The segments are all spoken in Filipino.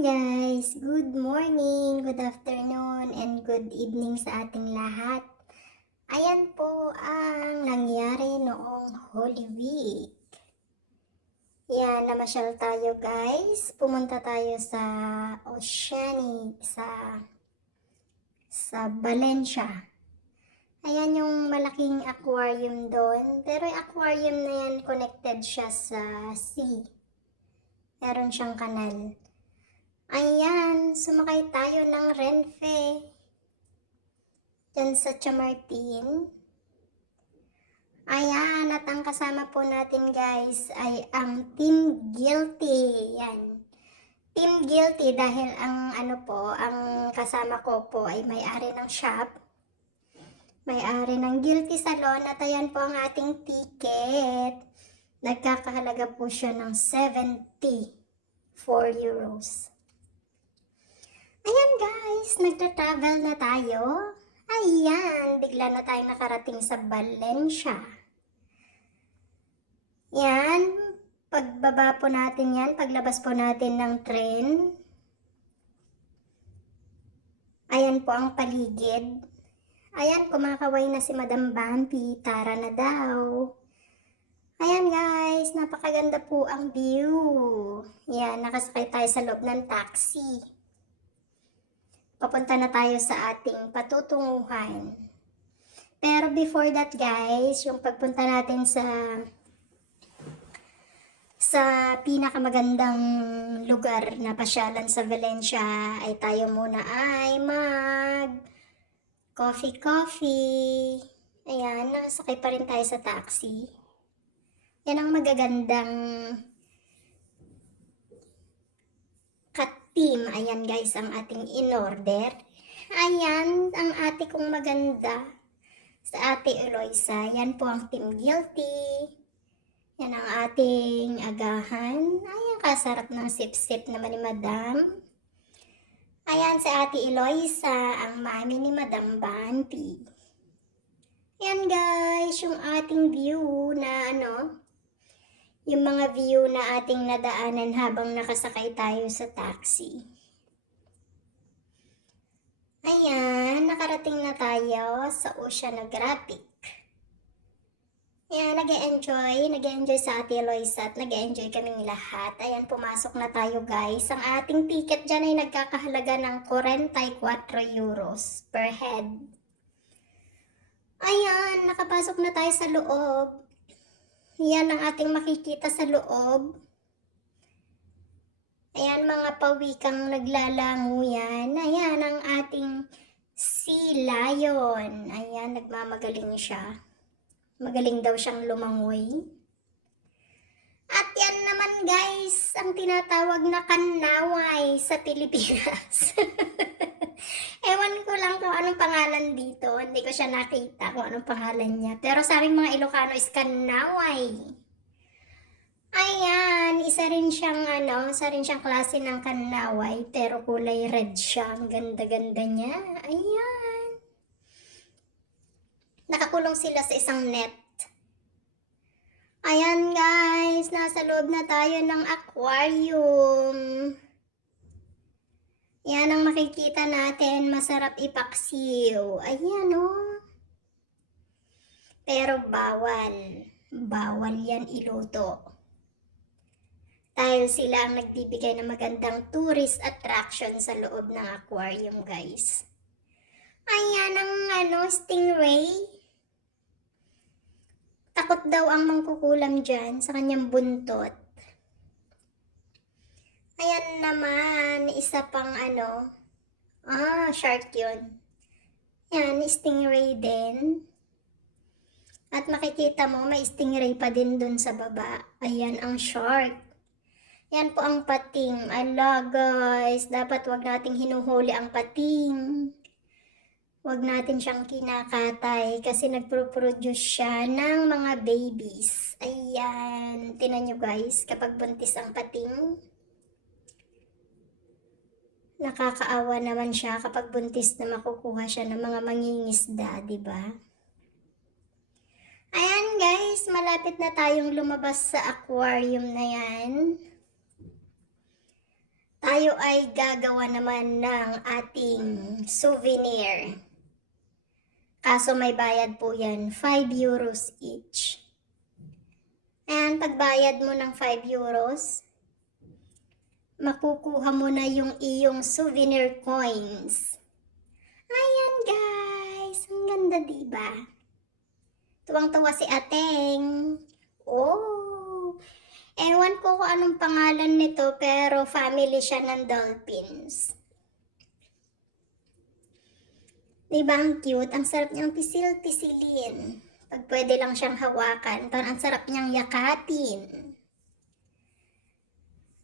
Guys, good morning, good afternoon, and good evening sa ating lahat. Ayan po ang nangyari noong Holy Week. Yan, namasyal tayo guys. Pumunta tayo sa Oceanic, sa Valencia. Ayan yung malaking aquarium doon. Pero yung aquarium na yan, connected siya sa sea. Meron siyang kanal. Ayan, sumakay tayo ng Renfe. Diyan sa Chamartin. Ayan, at ang kasama po natin guys ay ang Team Guilty. Yan. Team Guilty dahil ang kasama ko po ay may-ari ng shop. May-ari ng Guilty Salon at ayan po ang ating ticket. Nagkakahalaga po siya ng 74 euros. Ayan guys, nagta-travel na tayo. Ayan, bigla na tayo nakarating sa Valencia. Yan, pagbaba po natin yan, paglabas po natin ng tren. Ayan po ang paligid. Ayan, kumakaway na si Madam Bambi, tara na daw. Ayan guys, napakaganda po ang view. Yan, nakasakay tayo sa loob ng taxi. Papunta na tayo sa ating patutunguhan. Pero before that guys, yung pagpunta natin sa pinakamagandang lugar na pasyalan sa Valencia ay tayo muna ay mag coffee. Ayan, nakasakay pa rin tayo sa taxi. Yan ang magagandang team. Ayan guys, ang ating in-order. Ayan, ang ate kong maganda sa ate Eloisa. Yan po ang Team Guilty. Yan ang ating agahan. Ayan, kasarap ng sip-sip naman ni Madam. Ayan si ate Eloisa, ang mami ni Madam Banti. Yan guys, yung ating view na yung mga view na ating nadaanan habang nakasakay tayo sa taxi. Ayan, nakarating na tayo sa Oceanographic. Ayan, nag-e-enjoy sa Ate Eloisa at nag-e-enjoy kaming lahat. Ayan, pumasok na tayo guys. Ang ating ticket dyan ay nagkakahalaga ng 44 euros per head. Ayan, nakapasok na tayo sa loob. Yan ang ating makikita sa loob. Ayan, mga pawikang naglalango yan. Ayan, ang ating sea lion. Ayan, nagmamagaling siya. Magaling daw siyang lumangoy. At yan naman guys, ang tinatawag na kanaway sa Pilipinas. Ewan ko lang kung anong pangalan dito. Hindi ko siya nakita kung anong pangalan niya. Pero sa aming mga Ilocano is kanaway. Ayan, isa rin siyang klase ng kanaway. Pero kulay red siya. Ang ganda-ganda niya. Ayan. Nakakulong sila sa isang net. Ayan guys, nasa loob na tayo ng aquarium. Yan ang makikita natin, masarap ipaksiw. Ayan Pero bawal. Bawal yan iluto. Dahil sila ang nagbibigay ng magandang tourist attraction sa loob ng aquarium guys. Ayan ang stingray. Takot daw ang mangkukulam dyan sa kanyang buntot. Ayan naman, isa pang shark yun. Yan, stingray din. At makikita mo, may stingray pa din dun sa baba. Ayan ang shark. Yan po ang pating. Ala guys, dapat wag nating hinuhuli ang pating. Wag natin siyang kinakatay kasi nagpro-produce siya ng mga babies. Ayan, tinan nyo guys, kapag buntis ang pating. Nakakaawa naman siya kapag buntis na makukuha siya ng mga mangingisda, di ba? Ayan guys, malapit na tayong lumabas sa aquarium na yan. Tayo tayo ay gagawa naman ng ating souvenir. Kaso may bayad po yan, 5 euros each. And pagbayad mo ng 5 euros, makukuha mo na yung iyong souvenir coins. Ayan guys, ang ganda diba? Tuwang-tuwa si Ateng. Oh, ewan ko kung anong pangalan nito pero family siya ng dolphins. Diba ang cute? Ang sarap niyang pisil-pisilin. Pag pwede lang siyang hawakan, parang ang sarap niyang yakatin.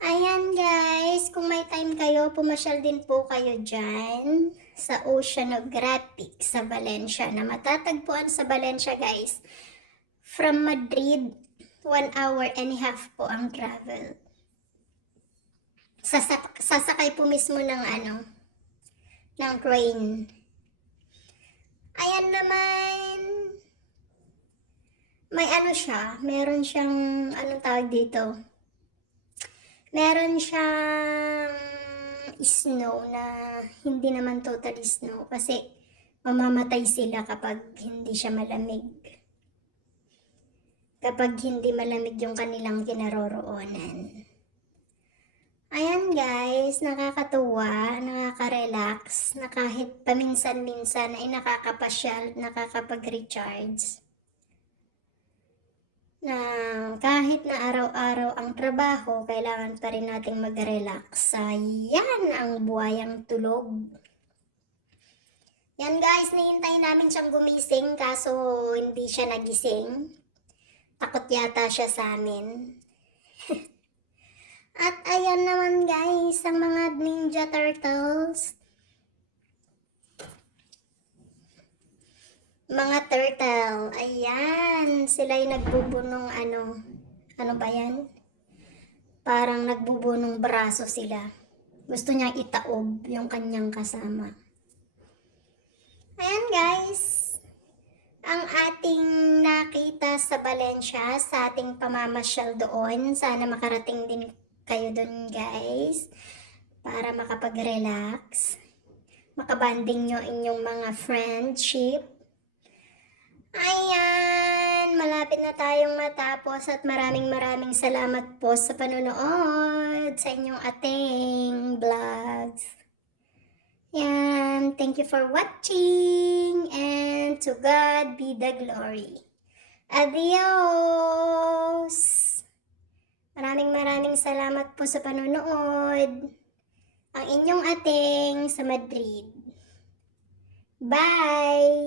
Ayan guys, kung may time kayo, pumasyal din po kayo dyan sa Oceanographic sa Valencia na matatagpuan sa Valencia guys. From Madrid, 1 hour and a half po ang travel. Sasakay po mismo ng ng train. Ayan naman, may siya, meron siyang, anong tawag dito? Meron siyang snow na hindi naman totally snow kasi mamamatay sila kapag hindi siya malamig. Kapag hindi malamig yung kanilang kinaroroonan. Ayan guys, nakakatuwa, nakaka-relax, na kahit paminsan-minsan ay nakakapasyal, nakakapag-recharge. Na kahit na araw-araw ang trabaho, kailangan pa rin nating mag-relax. Ayan ang buhayang tulog. Yan guys, nihintay namin siyang gumising kaso hindi siya nagising. Takot yata siya sa amin. At ayan naman guys, ang mga Ninja Turtles. Mga turtle, ayan, sila yung nagbubunong ano ba yan? Parang nagbubunong braso sila. Gusto niyang itaob yung kanyang kasama. Ayan guys, ang ating nakita sa Valencia, sa ating pamamasyal doon. Sana makarating din kayo doon guys, para makapag-relax. Makabanding nyo inyong mga friendship. Ayan, malapit na tayong matapos at maraming salamat po sa panonood sa inyong ating vlogs. Yan, thank you for watching and to God be the glory. Adios! Maraming salamat po sa panonood. Ang inyong ating sa Madrid. Bye!